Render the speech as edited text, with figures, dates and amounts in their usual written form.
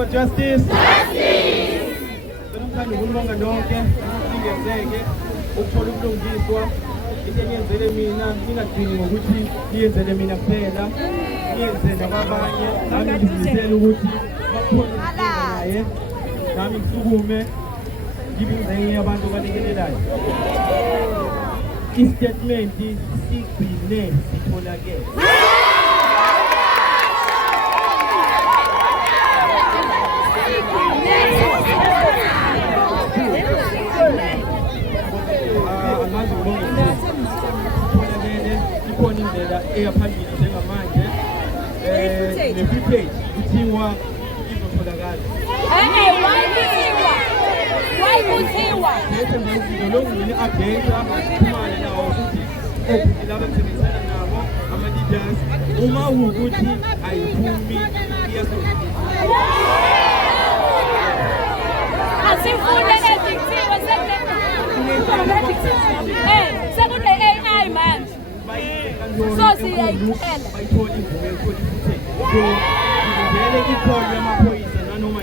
for justice. Benimthanda ukulibonga nonke ingenzeke ukuthola ubulungiswa into engiyenzele mina ngingagcini ngokuthi ngiyenzele mina kuphela ngiyenzele nabanye nami ngizimisele ukuthi bakhona naye nami ngisukume ngibe ingxenye yabantu abalekelelayo. Istatement sigcine sitholakele. Ikhona indlela eyaphambili njengamanje ne-prepaid kuthiwa izotholakala. Bese ngizolonga i-update xhumane nawo futhi laba engisebenzisana nabo ama-leaders uma ukuthi ayiphumi asifune edictiwe sekune-AI manje so siyayithela bayithola imvume yokuthola i-footage so ngivele ikhona yamaphoyisa nanoma